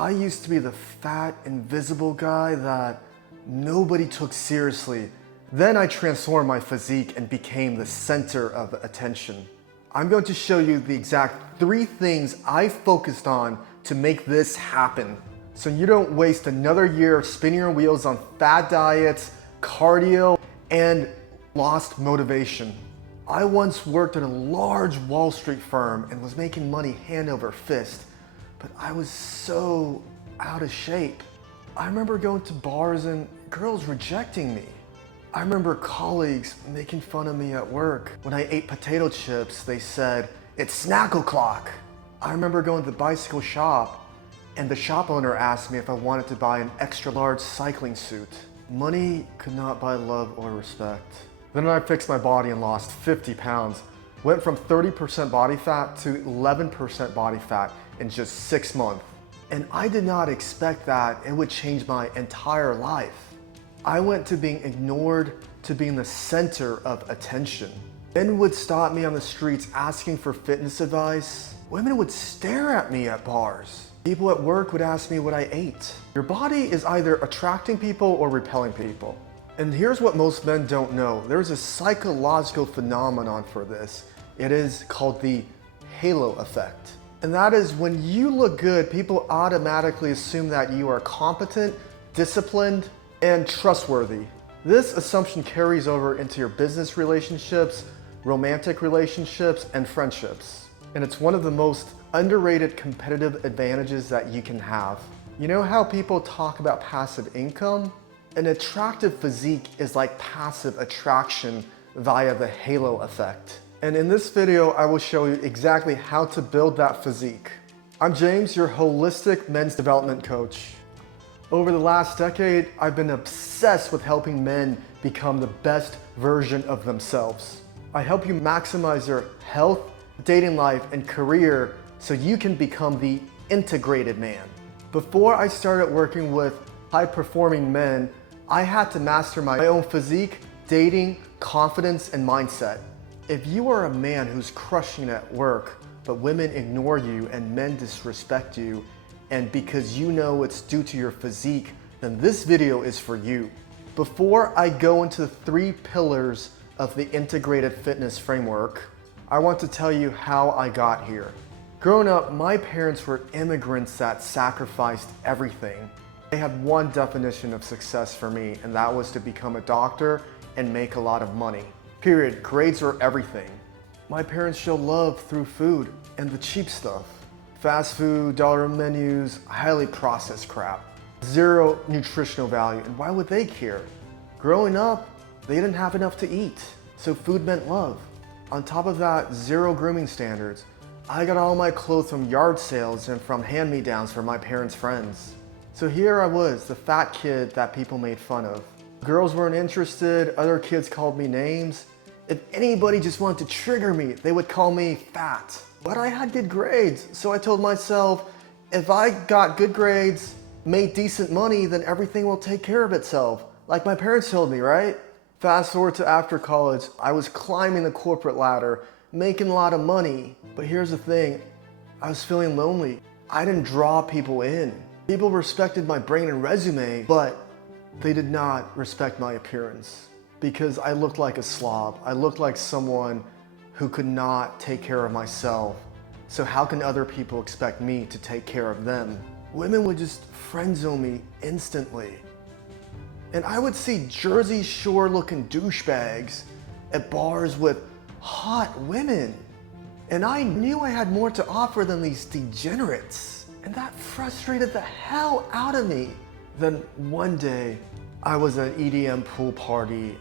I used to be the fat, invisible guy that nobody took seriously. Then I transformed my physique and became the center of attention. I'm going to show you the exact 3 things I focused on to make this happen, so you don't waste another year spinning your wheels on fad diets, cardio, and lost motivation. I once worked at a large Wall Street firm and was making money hand over fist, but I was so out of shape. I remember going to bars and girls rejecting me. I remember colleagues making fun of me at work. When I ate potato chips, they said, "It's snack o'clock." I remember going to the bicycle shop and the shop owner asked me if I wanted to buy an extra large cycling suit. Money could not buy love or respect. Then I fixed my body and lost 50 pounds. Went from 30% body fat to 11% body fat in just 6 months. And I did not expect that it would change my entire life. I went to being ignored to being the center of attention. Men would stop me on the streets asking for fitness advice. Women would stare at me at bars. People at work would ask me what I ate. Your body is either attracting people or repelling people. And here's what most men don't know. There's a psychological phenomenon for this. It is called the halo effect. And that is when you look good, people automatically assume that you are competent, disciplined, and trustworthy. This assumption carries over into your business relationships, romantic relationships, and friendships. And it's one of the most underrated competitive advantages that you can have. You know how people talk about passive income? An attractive physique is like passive attraction via the halo effect. And in this video, I will show you exactly how to build that physique. I'm James, your holistic men's development coach. Over the last decade, I've been obsessed with helping men become the best version of themselves. I help you maximize your health, dating life, and career so you can become the integrated man. Before I started working with high-performing men, I had to master my own physique, dating, confidence, and mindset. If you are a man who's crushing at work, but women ignore you and men disrespect you, and because you know it's due to your physique, then this video is for you. Before I go into the 3 pillars of the integrated fitness framework, I want to tell you how I got here. Growing up, my parents were immigrants that sacrificed everything. They had one definition of success for me, and that was to become a doctor and make a lot of money. Period. Grades were everything. My parents show love through food and the cheap stuff. Fast food, dollar menus, highly processed crap. Zero nutritional value, and why would they care? Growing up, they didn't have enough to eat, so food meant love. On top of that, zero grooming standards. I got all my clothes from yard sales and from hand-me-downs from my parents' friends. So here I was, the fat kid that people made fun of. Girls weren't interested, other kids called me names. If anybody just wanted to trigger me, they would call me fat. But I had good grades, so I told myself, if I got good grades, made decent money, then everything will take care of itself. Like my parents told me, right? Fast forward to after college, I was climbing the corporate ladder, making a lot of money. But here's the thing, I was feeling lonely. I didn't draw people in. People respected my brain and resume, but they did not respect my appearance because I looked like a slob. I looked like someone who could not take care of myself. So how can other people expect me to take care of them? Women would just friend zone me instantly. And I would see Jersey Shore looking douchebags at bars with hot women. And I knew I had more to offer than these degenerates. And that frustrated the hell out of me. Then one day, I was at an EDM pool party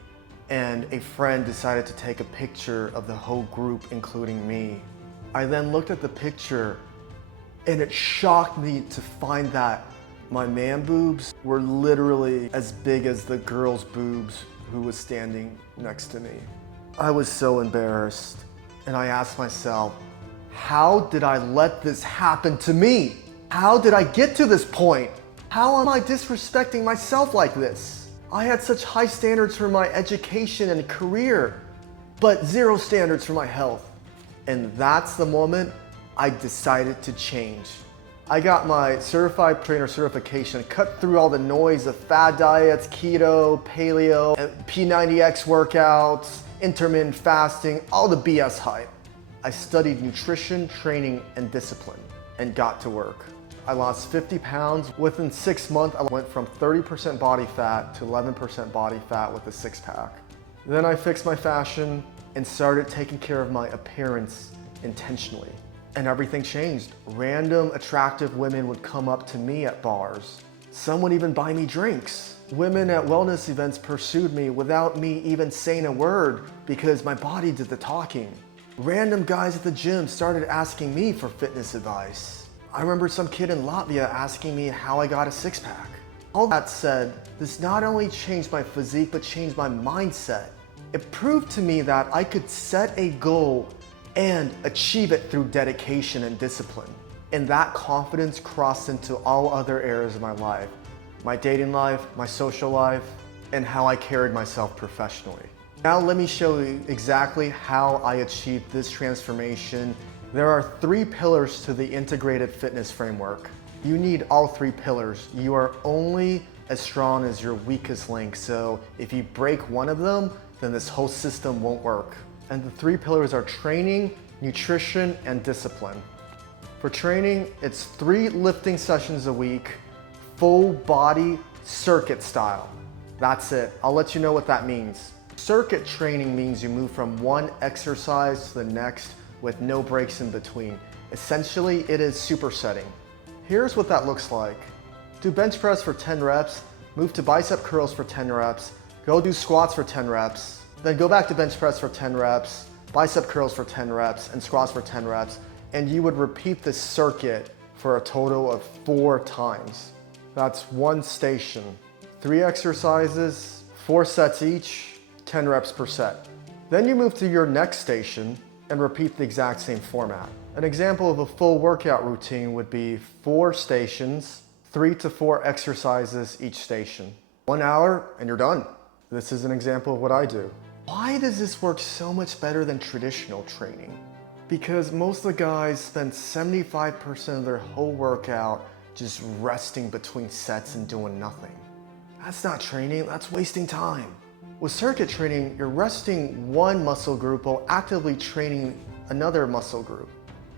and a friend decided to take a picture of the whole group, including me. I then looked at the picture and it shocked me to find that my man boobs were literally as big as the girl's boobs who was standing next to me. I was so embarrassed and I asked myself, how did I let this happen to me? How did I get to this point? How am I disrespecting myself like this? I had such high standards for my education and career, but zero standards for my health. And that's the moment I decided to change. I got my certified trainer certification, cut through all the noise of fad diets, keto, paleo, P90X workouts, intermittent fasting, all the BS hype. I studied nutrition, training, and discipline and got to work. I lost 50 pounds. Within 6 months, I went from 30% body fat to 11% body fat with a six-pack. Then I fixed my fashion and started taking care of my appearance intentionally. And everything changed. Random attractive women would come up to me at bars. Some would even buy me drinks. Women at wellness events pursued me without me even saying a word because my body did the talking. Random guys at the gym started asking me for fitness advice. I remember some kid in Latvia asking me how I got a six-pack. All that said, this not only changed my physique, but changed my mindset. It proved to me that I could set a goal and achieve it through dedication and discipline. And that confidence crossed into all other areas of my life. My dating life, my social life, and how I carried myself professionally. Now let me show you exactly how I achieved this transformation. There are 3 pillars to the integrated fitness framework. You need all 3 pillars. You are only as strong as your weakest link. So if you break one of them, then this whole system won't work. And the 3 pillars are training, nutrition, and discipline. For training, it's 3 lifting sessions a week, full body circuit style. That's it. I'll let you know what that means. Circuit training means you move from one exercise to the next with no breaks in between. Essentially, it is supersetting. Here's what that looks like. Do bench press for 10 reps, move to bicep curls for 10 reps, go do squats for 10 reps, then go back to bench press for 10 reps, bicep curls for 10 reps, and squats for 10 reps. And you would repeat this circuit for a total of 4 times. That's 1 station. 3 exercises, 4 sets each, 10 reps per set. Then you move to your next station and repeat the exact same format. An example of a full workout routine would be 4 stations, 3 to 4 exercises each station. 1 hour and you're done. This is an example of what I do. Why does this work so much better than traditional training? Because most of the guys spend 75% of their whole workout just resting between sets and doing nothing. That's not training, that's wasting time. With circuit training, you're resting one muscle group while actively training another muscle group.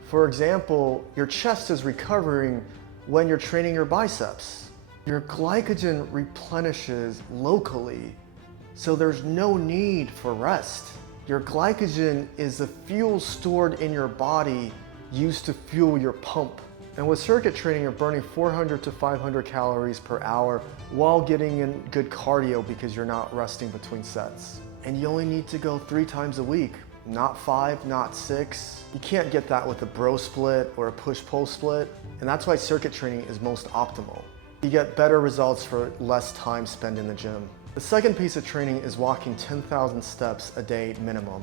For example, your chest is recovering when you're training your biceps. Your glycogen replenishes locally, so there's no need for rest. Your glycogen is the fuel stored in your body used to fuel your pump. And with circuit training, you're burning 400 to 500 calories per hour while getting in good cardio because you're not resting between sets. And you only need to go 3 times a week, not 5, not 6. You can't get that with a bro split or a push-pull split. And that's why circuit training is most optimal. You get better results for less time spent in the gym. The second piece of training is walking 10,000 steps a day minimum.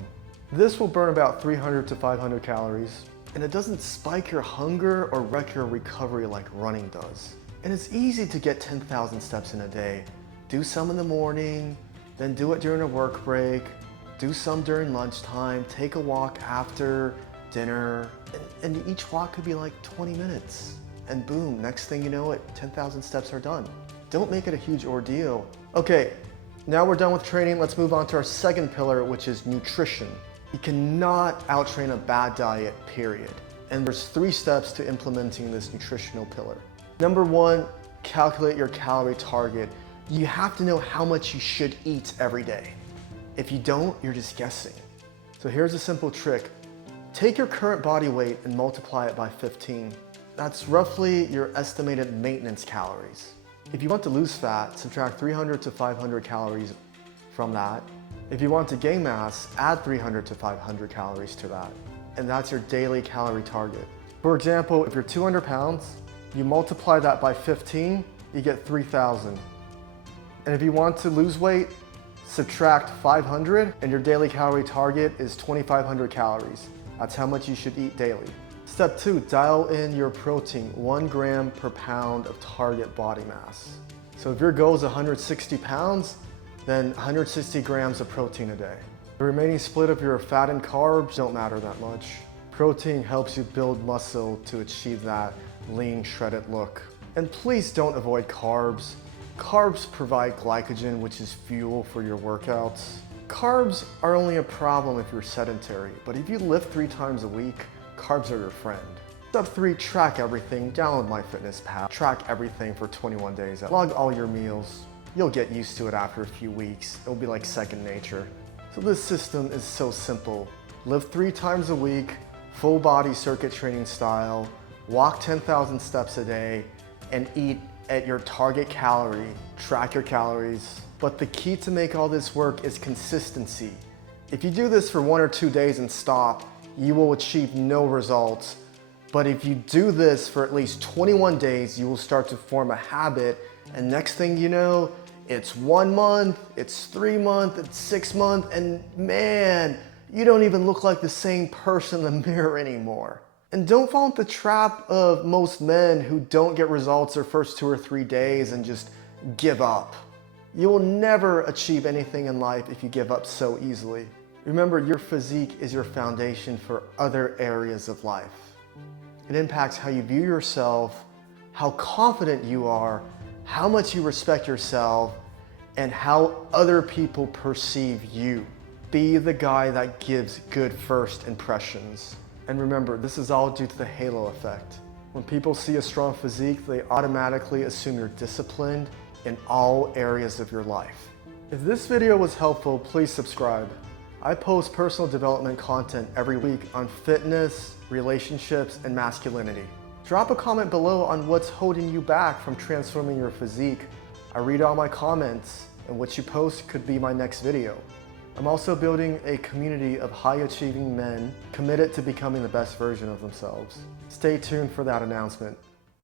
This will burn about 300 to 500 calories, and it doesn't spike your hunger or wreck your recovery like running does. And it's easy to get 10,000 steps in a day. Do some in the morning, then do it during a work break, do some during lunchtime, take a walk after dinner, and each walk could be like 20 minutes. And boom, next thing you know it, 10,000 steps are done. Don't make it a huge ordeal. Okay, now we're done with training. Let's move on to our second pillar, which is nutrition. You cannot outtrain a bad diet, period. And there's 3 steps to implementing this nutritional pillar. Number 1, calculate your calorie target. You have to know how much you should eat every day. If you don't, you're just guessing. So here's a simple trick. Take your current body weight and multiply it by 15. That's roughly your estimated maintenance calories. If you want to lose fat, subtract 300 to 500 calories from that. If you want to gain mass, add 300 to 500 calories to that. And that's your daily calorie target. For example, if you're 200 pounds, you multiply that by 15, you get 3,000. And if you want to lose weight, subtract 500 and your daily calorie target is 2,500 calories. That's how much you should eat daily. Step 2, dial in your protein, 1 gram per pound of target body mass. So if your goal is 160 pounds, then 160 grams of protein a day. The remaining split of your fat and carbs don't matter that much. Protein helps you build muscle to achieve that lean, shredded look. And please don't avoid carbs. Carbs provide glycogen, which is fuel for your workouts. Carbs are only a problem if you're sedentary, but if you lift 3 times a week, carbs are your friend. Step 3, track everything. Download MyFitnessPal. Track everything for 21 days. Log all your meals. You'll get used to it after a few weeks. It'll be like second nature. So this system is so simple. Live 3 times a week, full body circuit training style, walk 10,000 steps a day, and eat at your target calorie. Track your calories. But the key to make all this work is consistency. If you do this for 1 or 2 days and stop, you will achieve no results. But if you do this for at least 21 days, you will start to form a habit, and next thing you know, it's 1 month, it's 3 months, it's 6 months, and man, you don't even look like the same person in the mirror anymore. And don't fall into the trap of most men who don't get results their first 2 or 3 days and just give up. You will never achieve anything in life if you give up so easily. Remember, your physique is your foundation for other areas of life. It impacts how you view yourself, how confident you are, how much you respect yourself, and how other people perceive you. Be the guy that gives good first impressions. And remember, this is all due to the halo effect. When people see a strong physique, they automatically assume you're disciplined in all areas of your life. If this video was helpful, please subscribe. I post personal development content every week on fitness, relationships, and masculinity. Drop a comment below on what's holding you back from transforming your physique. I read all my comments, and what you post could be my next video. I'm also building a community of high-achieving men committed to becoming the best version of themselves. Stay tuned for that announcement.